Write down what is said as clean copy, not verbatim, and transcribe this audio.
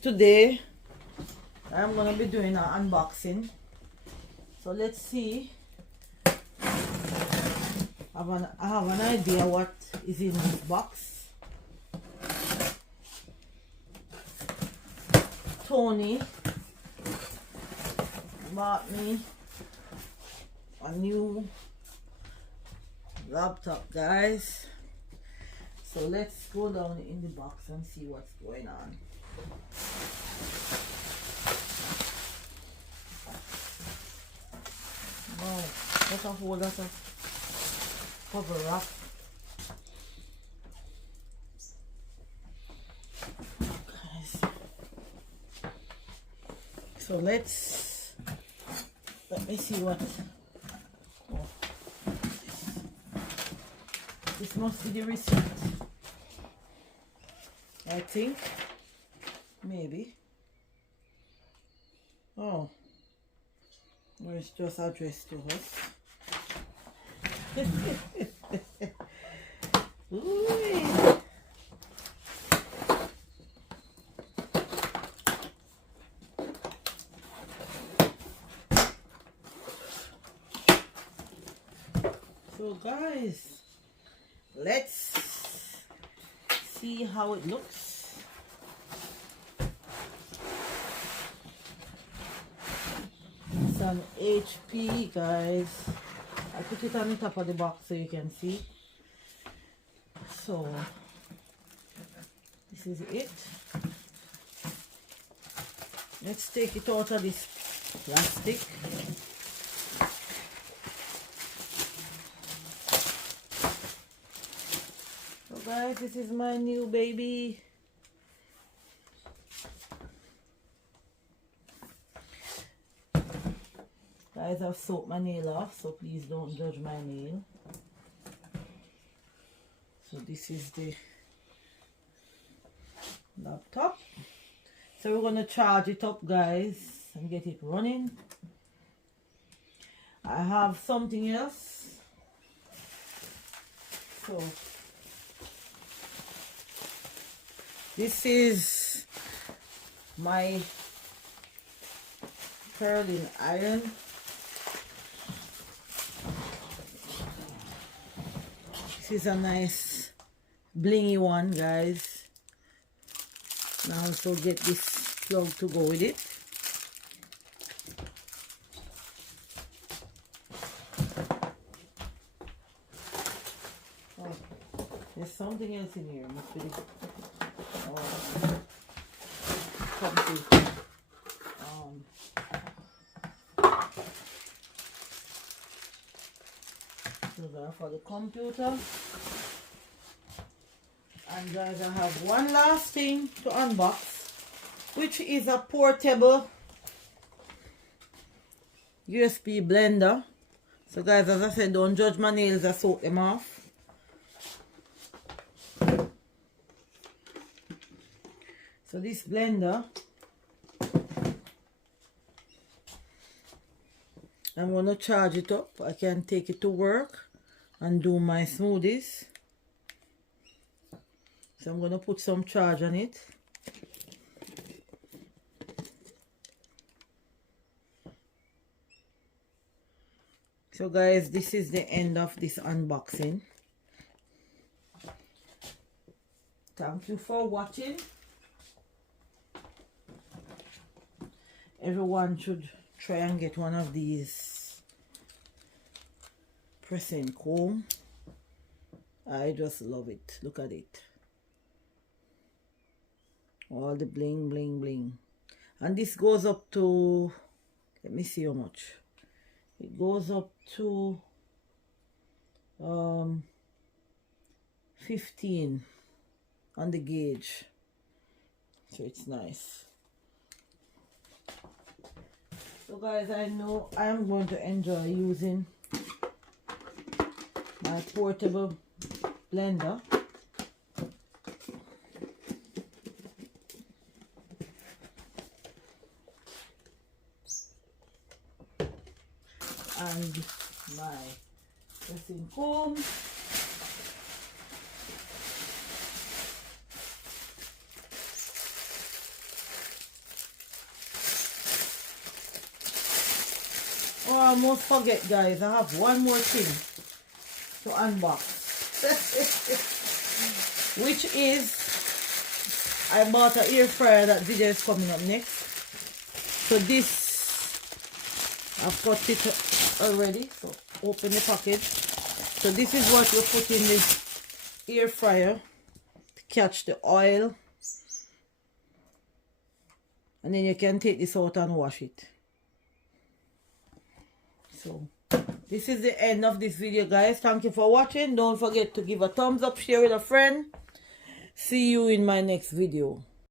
today I'm gonna be doing an unboxing. So let's see. I have an idea what is in this box. Tony bought me a new laptop, guys. So let's go down in the box and see what's going on. Wow, what a whole lot of cover up. Guys. So let me see what. Oh. This must be the receipt. I think. Maybe. Oh. Or it's just addressed to us. Ooh. So guys, let's see how it looks. It's an HP, guys. I put it on the top of the box so you can see. So this is it. Let's take it out of this plastic. So guys, this is my new baby. Guys, I've soaked my nail off, so please don't judge my nail. So this is the laptop. So we're going to charge it up, guys, and get it running. I have something else. So this is my curling iron. This is a nice blingy one, guys. Now also get this plug to go with it. Oh, there's something else in here. Must be for the computer. And guys, I have one last thing to unbox, which is a portable USB blender. So guys, as I said, don't judge my nails, I soak them off. So this blender, I'm going to charge it up. I can take it to work and do my smoothies. So I'm going to put some charge on it. So guys, this is the end of this unboxing. Thank you for watching. Everyone should try and get one of these pressing comb. I just love it. Look at it. All the bling bling bling. And this goes up to, let me see how much. It goes up to 15 on the gauge. So it's nice. So guys, I know I am going to enjoy using my portable blender. And my pressing comb. Oh, I almost forget, guys. I have one more thing to unbox. Which is, I bought an air fryer. That video is coming up next. So this, I've got it already. So open the package. So this is what you put in the air fryer to catch the oil. And then you can take this out and wash it. So this is the end of this video, guys. Thank you for watching. Don't forget to give a thumbs up, share with a friend. See you in my next video.